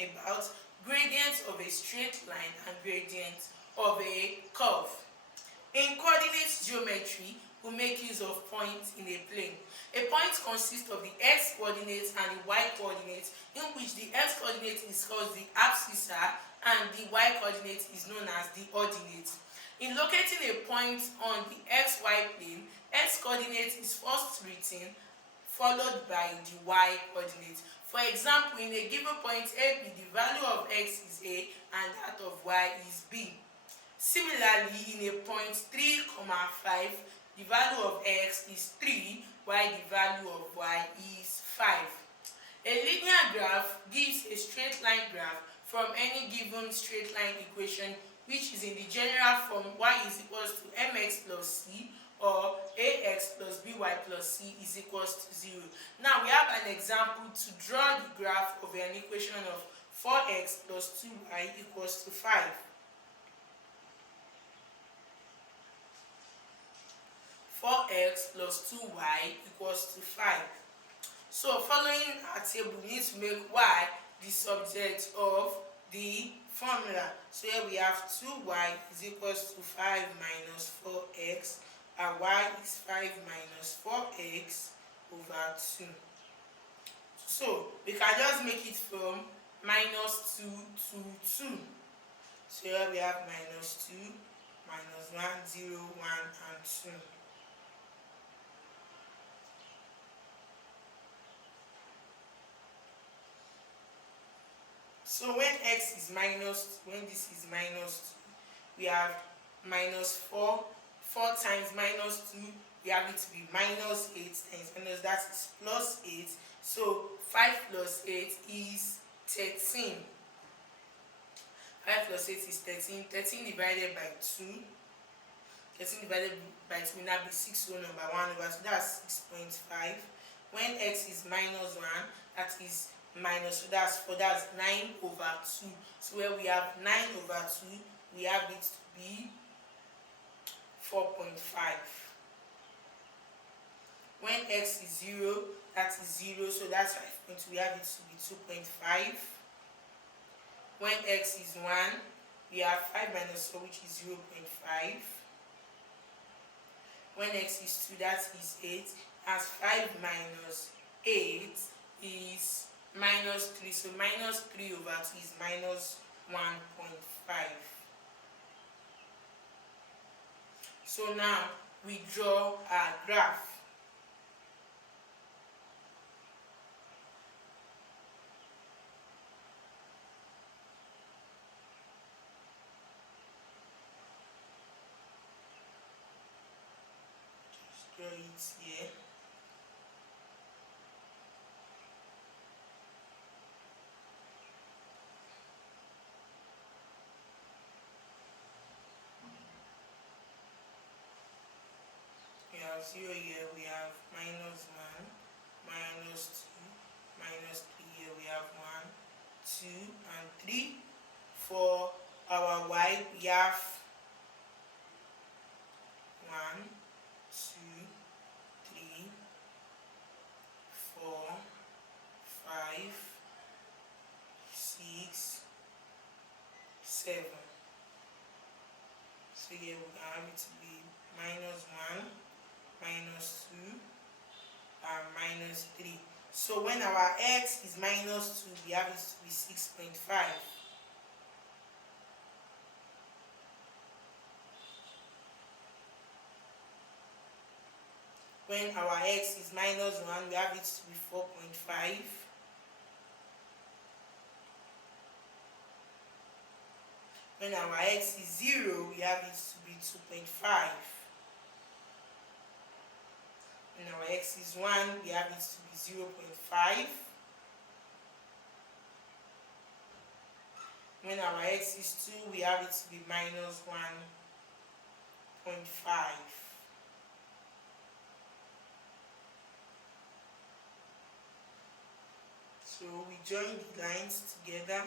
talking about gradients of a straight line and gradients of a curve. In coordinate geometry, we make use of points in a plane. A point consists of the x coordinate and the y coordinate, in which the x coordinate is called the abscissa and the y coordinate is known as the ordinate. In locating a point on the xy plane, x coordinate is first written followed by the y coordinate. For example, in a given point AB, the value of x is A and that of y is B. Similarly, in a point 3, 5, the value of x is 3 while the value of y is 5. A linear graph gives a straight line graph from any given straight line equation, which is in the general form y is equals to mx plus c, or ax plus by plus c is equals to 0. Now we have an example to draw the graph of an equation of 4x plus 2y equals to 5. 4x plus 2y equals to 5. So following our table, we need to make y the subject of the formula. So here we have 2y is equals to 5 minus 4x, and y is 5 minus 4x over 2. So we can just make it from minus 2 to 2. So here we have minus 2, minus 1, 0, 1, and 2. So when this is minus 2, we have minus 4. 4 times minus 2, we have it to be minus 8 times minus, that is plus 8. So 5 plus 8 is 13. 5 plus 8 is 13. 13 divided by 2. 13 divided by 2 will now be 6 whole number 1 over 2. That's 6.5. When x is minus 1, that is minus 2. That's 4. That's 9 over 2. So where we have 9 over 2, we have it to be 4.5. When x is 0, that is 0. So that's 5.2. We have it to be 2.5. When x is 1, we have 5 minus 4, which is 0.5. When x is 2, that is 8. As 5 minus 8 is minus 3. So minus 3 over 2 is minus 1.5. So now we draw our graph. Just draw it here. We have 0 here, we have minus 1, minus 2, minus 3 here, we have 1, 2, and 3. For our y, we have 1, 2, 3, 4, 5, 6, 7. So here we have it to be minus 1, minus 2, and minus 3. So when our x is minus 2, we have it to be 6.5. When our x is minus 1, we have it to be 4.5. When our x is 0, we have it to be 2.5. When our x is 1, we have it to be 0.5. When our x is 2, we have it to be minus 1.5. So we join the lines together.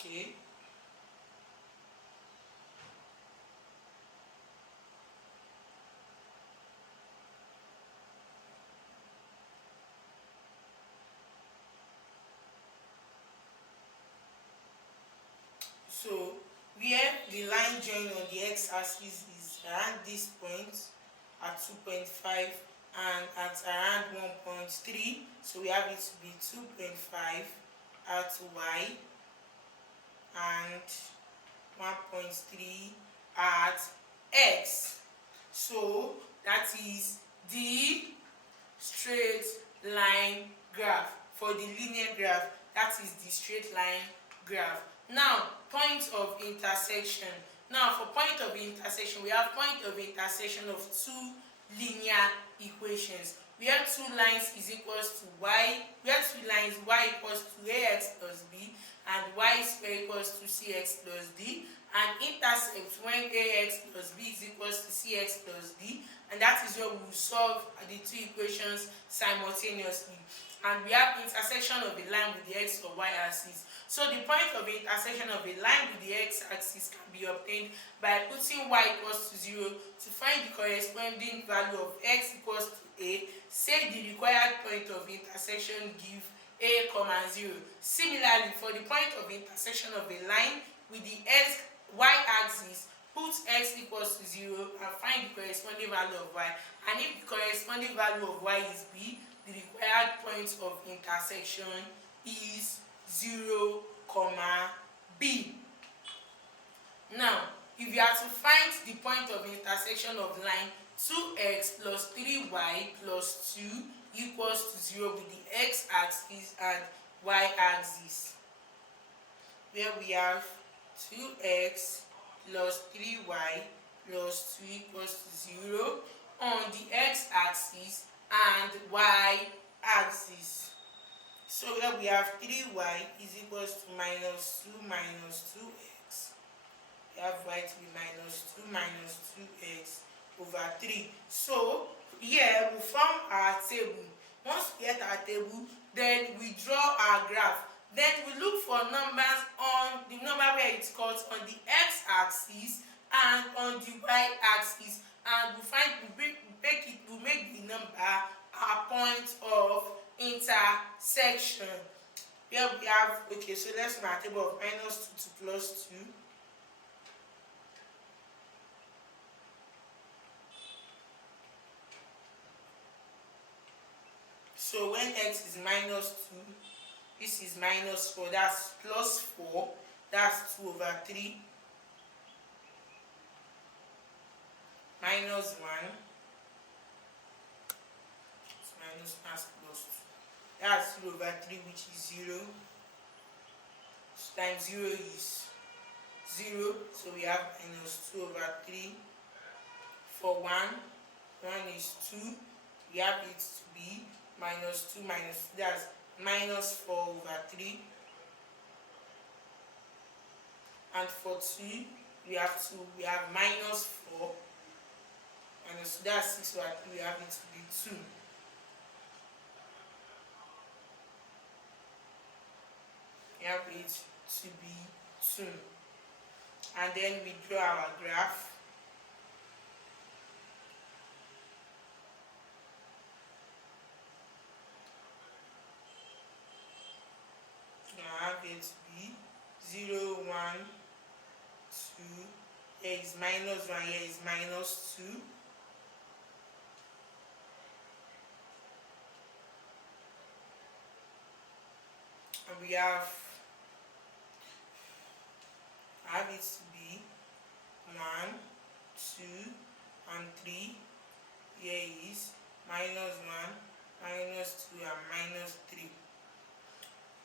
Okay. So where the line join on the x-axis is around this point at 2.5 and at around 1.3, so we have it to be 2.5 at y and 1.3 at x. So that is the straight line graph. For the linear graph, that is the straight line graph. Now, point of intersection. Now, for point of intersection, we have point of intersection of two linear equations where two lines is equals to y, where two lines y equals to ax plus b and y square equals to cx plus d, and intersect when ax plus b is equals to cx plus d, and that is where we will solve the two equations simultaneously. And we have intersection of a line with the x or y axis. So the point of intersection of a line with the x axis can be obtained by putting y equals to 0 to find the corresponding value of x equals to a. Say the required point of intersection give a, 0. Similarly, for the point of intersection of a line with the y axis, put x equals to 0 and find the corresponding value of y. And if the corresponding value of y is b, the required point of intersection is 0, b. Now, if you are to find the point of intersection of line 2x plus 3y plus 2 equals to 0 with the x-axis and y-axis, where we have 2x plus 3y plus 2 equals to 0 on the x-axis and y-axis. So here we have 3y is equals to minus 2 minus 2x. We have y to be minus 2x over 3. So here we form our table. Once we get our table, then we draw our graph. Then we look for numbers on the number where it's cut on the x-axis and on the y-axis, and we make the number our point of intersection. Here we have, okay, so let's make a table of minus 2 to plus 2. So when x is minus 2, this is minus 4, that's plus 4, that's 2 over 3, minus 1, it's minus plus 2, that's 2 over 3, which is 0, so times 0 is 0, so we have minus 2 over 3, for 1 is 2, we have it to be minus 2 minus, that's minus 4 over 3, and for 2 we have minus 4 minus, that's 6 over 3, we have it to be 2. We have it to be 2, and then we draw our graph. It to be 0, 1, 2, here is minus 1, here is minus 2, and we have it to be 1, 2, and 3, here is minus 1, minus 2, and minus 3.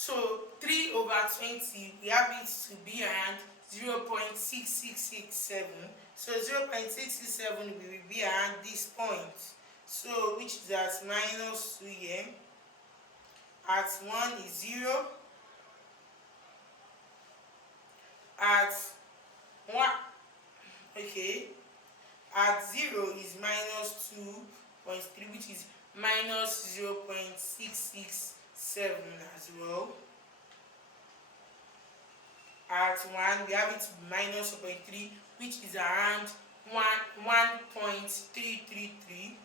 So 3 over 20, we have it to be around 0.6667. So 0.667 will be around this point. So which is at minus 2 here. At 1 is 0. At 1, okay. At 0 is minus 2.3, which is minus 0.667 as well. At 1 we have it to be minus 0.3, which is around 1.333,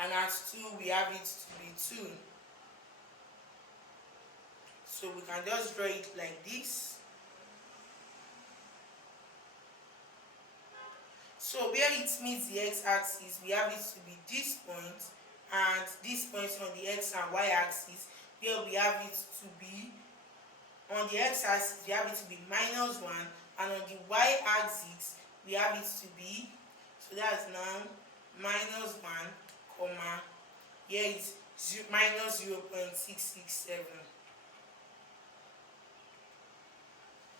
and at 2 we have it to be 2. So we can just draw it like this. So where it meets the x-axis, we have it to be this point, and this point on the x and y-axis, where we have it to be on the x-axis, we have it to be -1, and on the y-axis, we have it to be, so that's now -1, comma, here is -0.667.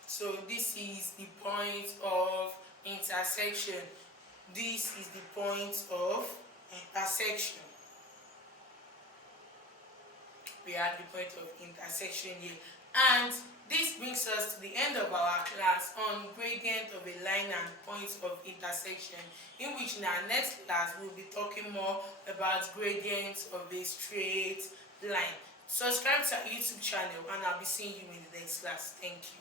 So this is the point of intersection. This is the point of intersection. We have the point of intersection here. And this brings us to the end of our class on gradient of a line and points of intersection, in which in our next class we will be talking more about gradients of a straight line. Subscribe to our YouTube channel, and I'll be seeing you in the next class. Thank you.